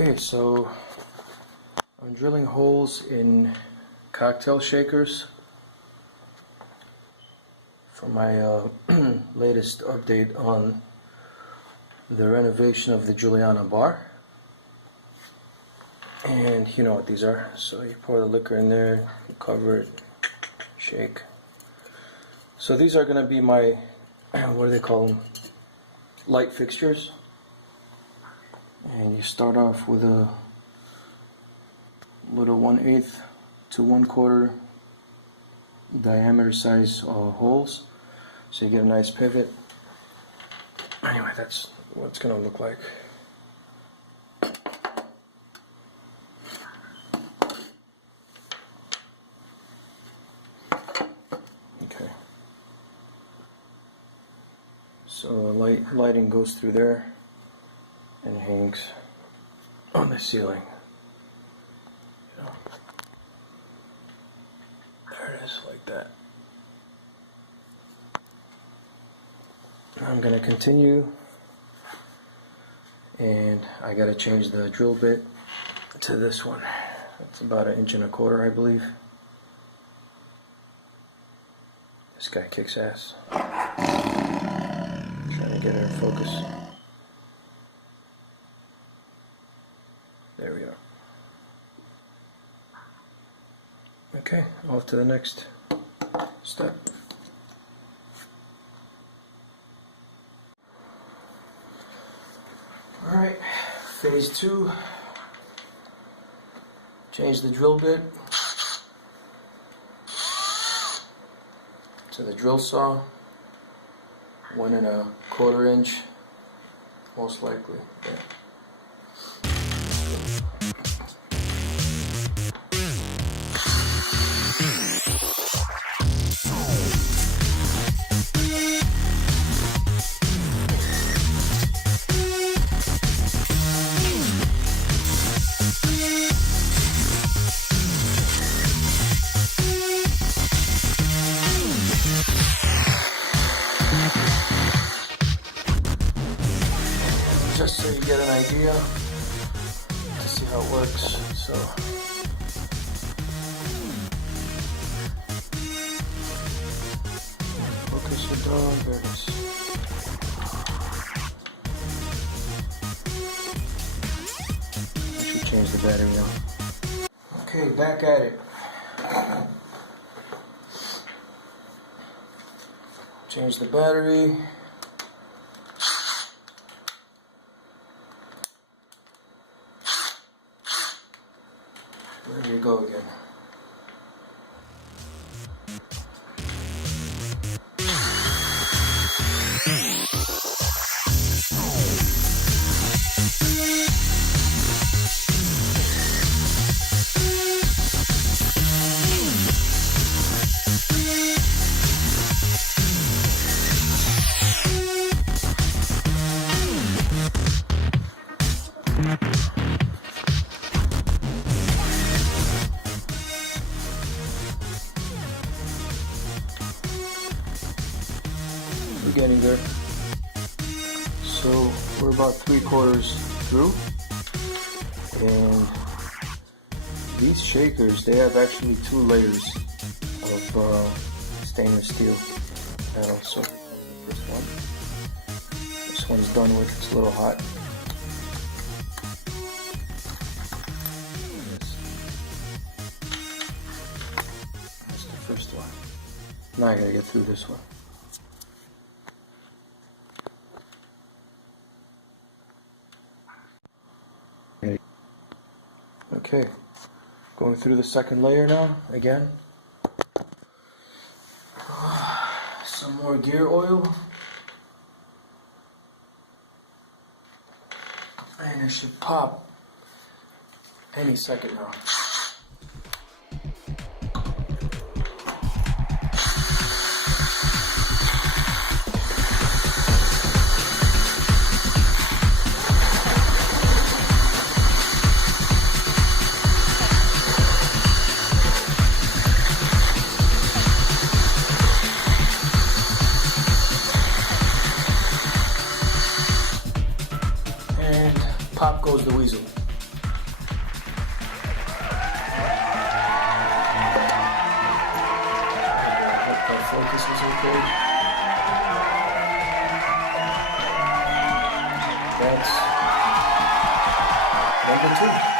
Okay, so I'm drilling holes in cocktail shakers for my latest update on the renovation of the Juliana bar. And you know what these are. So you pour the liquor in there, you cover it, shake. So these are going to be my, what do they call them? Light fixtures. And you start off with a little 1/8 to 1/4 diameter size holes, so you get a nice pivot. Anyway, that's what it's going to look like. Okay. So lighting goes through there and hangs on the ceiling. There it is, like that. I'm going to continue, and I got to change the drill bit to this one. It's about 1 1/4 inches, I believe. This guy kicks ass. Trying to get it in focus. There we are. Okay, off to the next step. Alright, phase 2. Change the drill bit to the drill saw. 1 1/4 inch, most likely. Yeah. Just so you get an idea to see how it works. So focus your dog, there it is. I should change the battery now. Okay, back at it. Change the battery. There you go again. We're getting there. So we're about 3/4 through, and these shakers, they have actually 2 layers of stainless steel metal. So first one, this one's done with. It's a little hot. That's the first one. Now I gotta get through this one. Okay, going through the second layer now, again. Some more gear oil. And it should pop any second now. Pop goes the weasel. Okay. That's number 2.